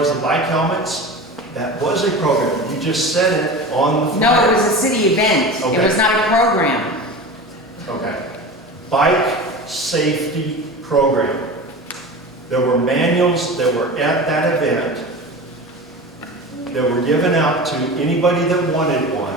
as the bike helmets, that was a program. You just said it on the No, flyer. it was a city event. It Okay. was not a program. Okay. Bike safety program. There were manuals that were at that event that were given out to anybody that wanted one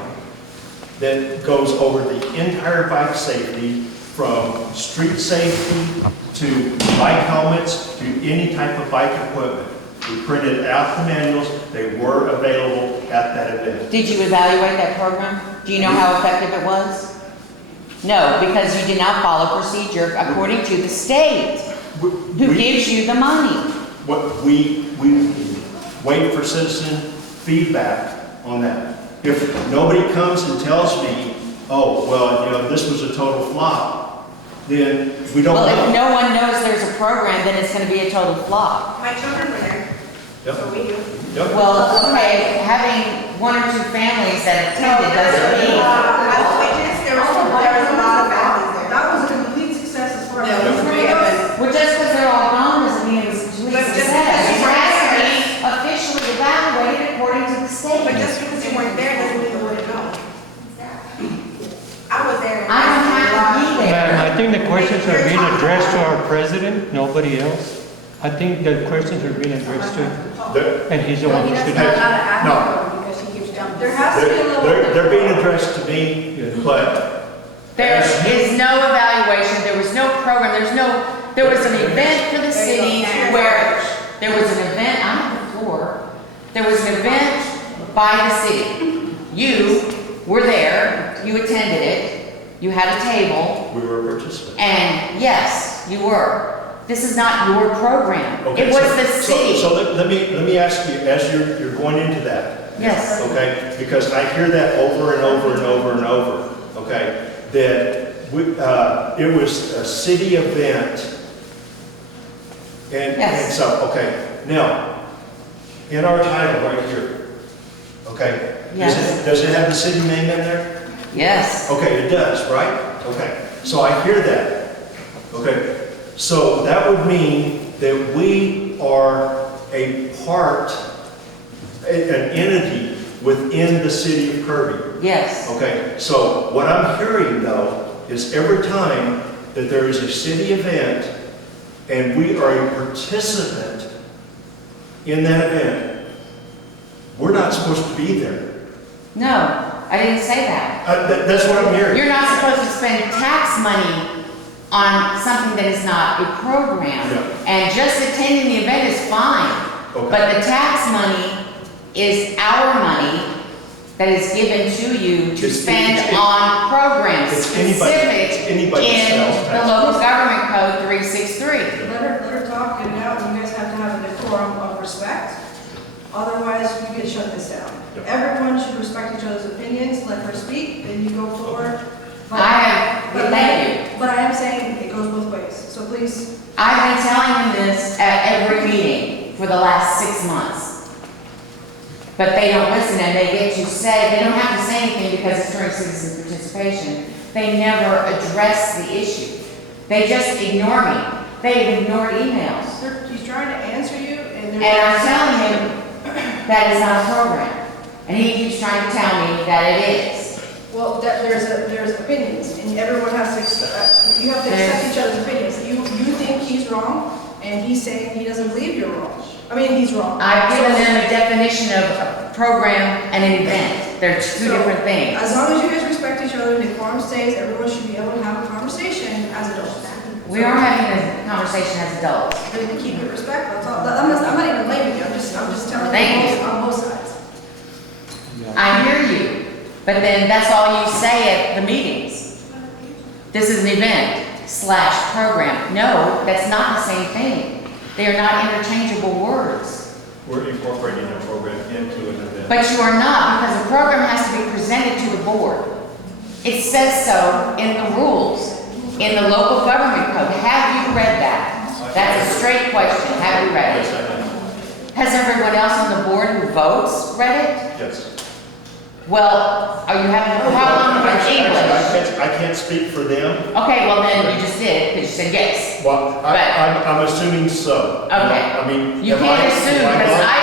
that goes over the entire bike safety from street safety to bike helmets to any type of bike equipment. We printed out the manuals. They were available at that event. Did you evaluate that program? Do you know how effective it was? No, because you did not follow procedure according to the state, who gives you the money. What we wait for citizen feedback on that. If nobody comes and tells me, oh, well, you know, this was a total flop, then we don't Well, if know. no one knows there's a program, then it's gonna be a total flop. My children were there, Yep. so we do. Yep. Well, okay, having one or two families that attended doesn't mean. As witness, there was a lot of families there. That was a complete success as far as. No, it was three of us. Well, just because they're all gone doesn't mean it was a complete But just success. because you It weren't has to there. be officially evaluated according to the state. But just because you weren't there doesn't mean you wouldn't know. I was there. I don't have to be there. Madam, I think the questions are being addressed to our president, nobody else. I think the questions are being addressed to him, They're, and he's the one who should. Because she keeps jumping. There has to be a little. they're being addressed to me, but There is no evaluation, there was no program, there was an event for the city where, there was an event, I'm on the floor, there was an event by the city. You were there, you attended it, you had a table, we were participants. and yes, you were. This is not your program. Okay, It was so- the so- city. So let me ask you, as you're going into that, Yes. okay? Because I hear that over and over and over and over, okay? That it was a city event. And Yes. so, okay, now, in our title right here, okay? Yes. Does it have the city name in there? Yes. Okay, it does, right? Okay, so I hear that. Okay, so that would mean that we are a part, an entity within the city of Kirby. Yes. Okay, so what I'm hearing though is every time that there is a city event and we are a participant in that event, we're not supposed to be there. No, I didn't say that. That's what I'm hearing. You're not supposed to spend tax money on something that is not a program. Yeah. And just attending the event is fine. Okay. But the tax money is our money that is given to you to It's- spend it's- on programs it's anybody- specific it's anybody in sales the tax. local government code 363. Let her talk, get it out, and you guys have to have a decorum of respect. Otherwise, you can shut this down. Yep. Everyone should respect each other's opinions, let her speak, then you go forward. But- I have, but thank you. But I am saying it goes both ways, so please, I've been telling them this at every meeting for the last 6 months. But they don't listen and they get to say, they don't have to say anything because it's during citizen participation. They never address the issue. They just ignore me. They've ignored emails. he's trying to answer you, and And I'm telling him that is not a program. And he keeps trying to tell me that it is. well, there's opinions, and everyone has to, you have to accept each other's opinions. You think he's wrong, and he's saying he doesn't believe you're wrong. I mean, he's wrong. I've given So- them a definition of a program and an event. They're two So, different things. As long as you guys respect each other and the quorum stays, everyone should be able to have a conversation as adults. We are having a conversation as adults. Then keep it respectful, that's all. I'm not even blaming you, I'm just telling Thank you on both sides. I hear you, but then that's all you say at the meetings. This is an event / program. No, that's not the same thing. They are not interchangeable words. We're incorporating a program into an event. But you are not, because the program has to be presented to the board. It says so in the rules, in the local government code. Have you read that? That's a straight question. Have you read Yes, it? I do. Has everyone else on the board who votes read it? Yes. Well, are you having a problem with English? I can't speak for them. Okay, well then you just did, because you said yes. Well, But- I'm assuming so. Okay. I mean. You am I- can't assume, am I because wrong? I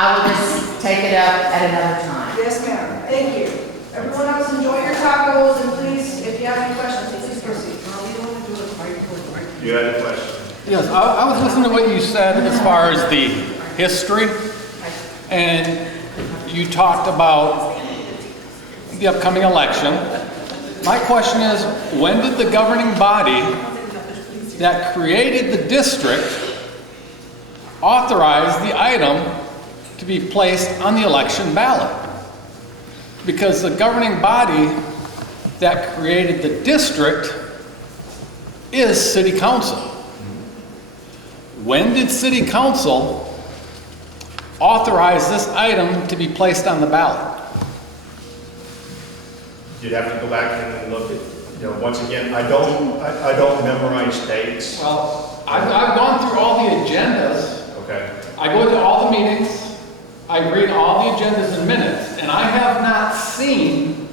I will just take it up at another time. Yes, ma'am. Thank you. Everyone else, enjoy your tacos, and please, if you have any questions, please proceed. You had a question? Yes, I was listening to what you said as far as the history, and you talked about the upcoming election. My question is, when did the governing body that created the district authorize the item to be placed on the election ballot? Because the governing body that created the district is City Council. When did City Council authorize this item to be placed on the ballot? You'd have to go back and look at, once again, I don't memorize dates. Well, I've gone through all the agendas. Okay. I go to all the meetings. I read all the agendas and minutes, and I have not seen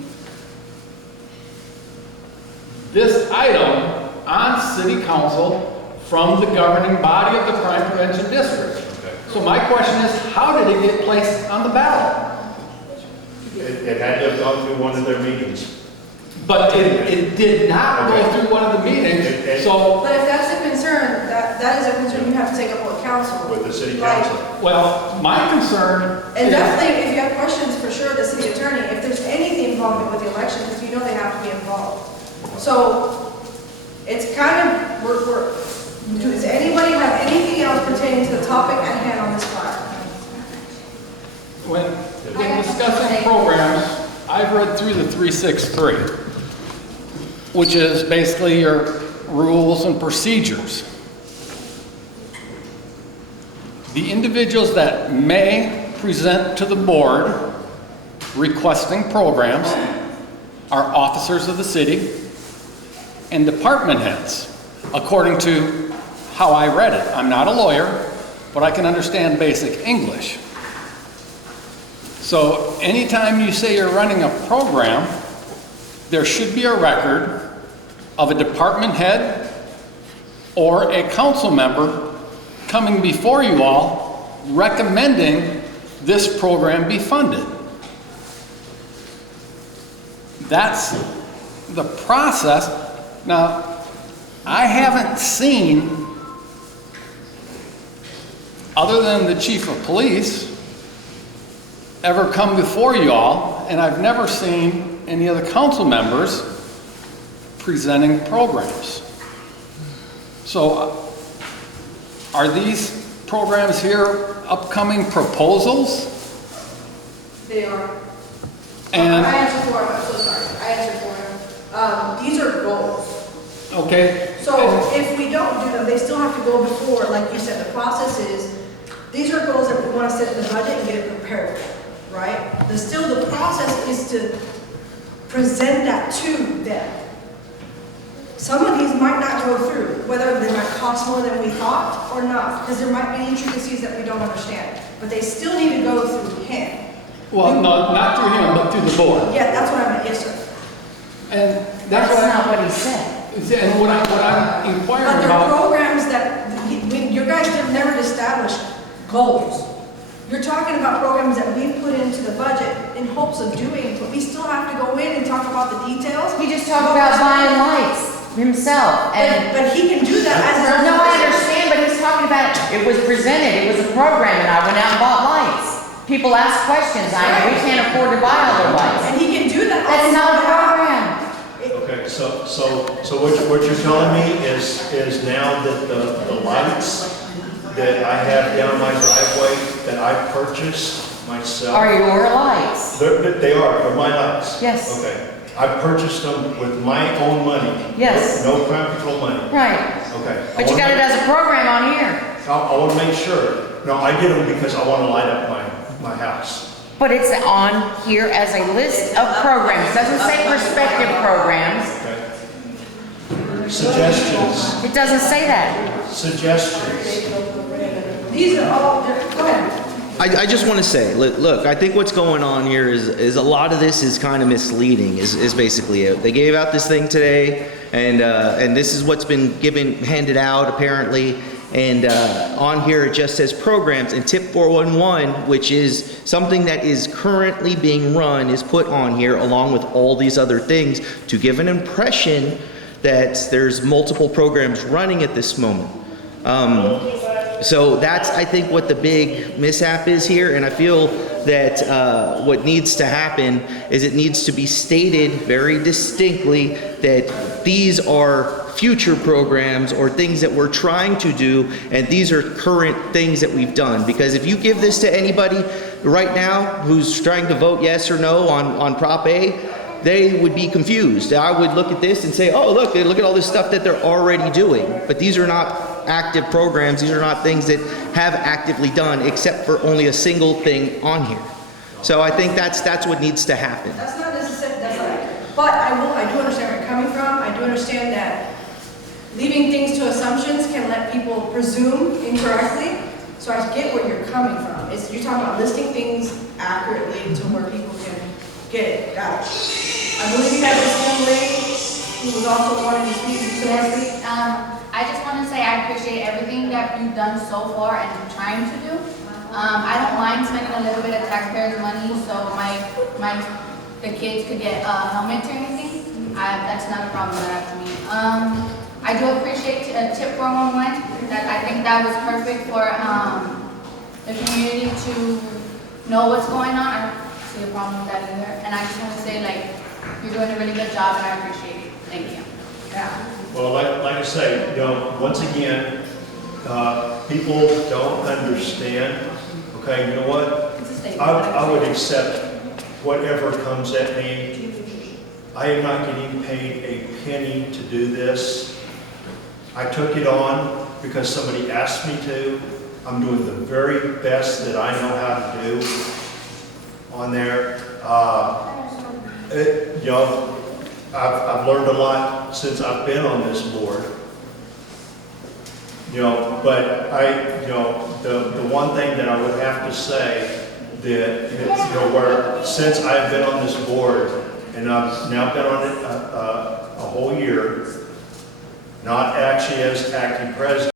this item on City Council from the governing body of the Crime Prevention District. Okay. So my question is, how did it get placed on the ballot? It had to have gone through one of their meetings. But it did not go Okay. through one of the meetings, It- so, But if that's a concern, that is a concern you have to take up with council. With the city Like, council. well, my concern And is, definitely, if you have questions, for sure, the city attorney, if there's anything involvement with the election, because you know they have to be involved. So, it's kind of, does anybody have anything else pertaining to the topic at hand on this file? when in discussing programs, I've read through the 363, which is basically your rules and procedures. The individuals that may present to the board requesting programs are officers of the city and department heads, according to how I read it. I'm not a lawyer, but I can understand basic English. So anytime you say you're running a program, there should be a record of a department head or a council member coming before you all recommending this program be funded. That's the process. Now, I haven't seen, other than the chief of police, ever come before you all, and I've never seen any of the council members presenting programs. So, are these programs here upcoming proposals? They are. And, I answered for them, I'm so sorry, I answered for them. These are goals. okay. So if we don't do them, they still have to go before, like you said, the process is, these are goals that we want to set in the budget and get it prepared for, right? The process is to present that to them. Some of these might not go through, whether they might cost more than we thought or not, because there might be intricacies that we don't understand, but they still need to go through him. Well, no, not through him, but through the board. Yeah, that's what I meant, yes, sir. And That's that's not what he said. and what I'm But inquiring there are about. programs that, your guys did never establish goals. You're talking about programs that we put into the budget in hopes of doing, but we still have to go in and talk about the details. He just talked about buying lights himself, and, But he can do that as a. no, I understand, but he's talking about, it was presented, it was a program, and I went out and bought lights. People ask questions, we can't afford to buy all the lights. And he can do that. That's not a program. Okay, so what you're telling me is now that the lights that I have down my driveway that I purchased myself. Are your lights? They're my lights? Yes. Okay. I purchased them with my own money? Yes. No crime control money? Right. Okay. But you got it as a program on here. I want to make sure. No, I get them because I want to light up my house. But it's on here as a list of programs. Doesn't say prospective programs. Okay. Suggestions. It doesn't say that. Suggestions. These are all, go ahead. I just want to say, look, I think what's going on here is a lot of this is kind of misleading, is basically it. They gave out this thing today, and this is what's been handed out apparently, And on here, it just says programs, and tip 411, which is something that is currently being run, is put on here along with all these other things to give an impression that there's multiple programs running at this moment. So that's, I think, what the big mishap is here, and I feel that what needs to happen is it needs to be stated very distinctly that these are future programs or things that we're trying to do, and these are current things that we've done. Because if you give this to anybody right now who's trying to vote yes or no on Prop A, they would be confused. I would look at this and say, oh, look at all this stuff that they're already doing. But these are not active programs. These are not things that have actively done, except for only a single thing on here. So I think that's what needs to happen. That's not necessarily, that's not, but I do understand where you're coming from. I do understand that leaving things to assumptions can let people presume incorrectly. So I get where you're coming from. You're talking about listing things accurately to where people can get it. Got it. I believe you have this young lady who was also wanting to speak. Yes, I just want to say I appreciate everything that you've done so far and trying to do. I don't mind spending a little bit of taxpayers' money so the kids could get a helmet or anything. That's not a problem to me. I do appreciate tip 411. That I think that was perfect for the community to know what's going on. I don't see a problem with that either. And I just want to say, like, you're doing a really good job, and I appreciate it. Thank you. Yeah. Well, like I say, you know, once again, people don't understand. Okay, you know what? It's a statement. I would accept whatever comes at me. I am not getting paid a penny to do this. I took it on because somebody asked me to. I'm doing the very best that I know how to do on there. You know, I've learned a lot since I've been on this board. You know, but the one thing that I would have to say that, you know, where since I've been on this board, and I've now been on it a whole year, not actually as acting president,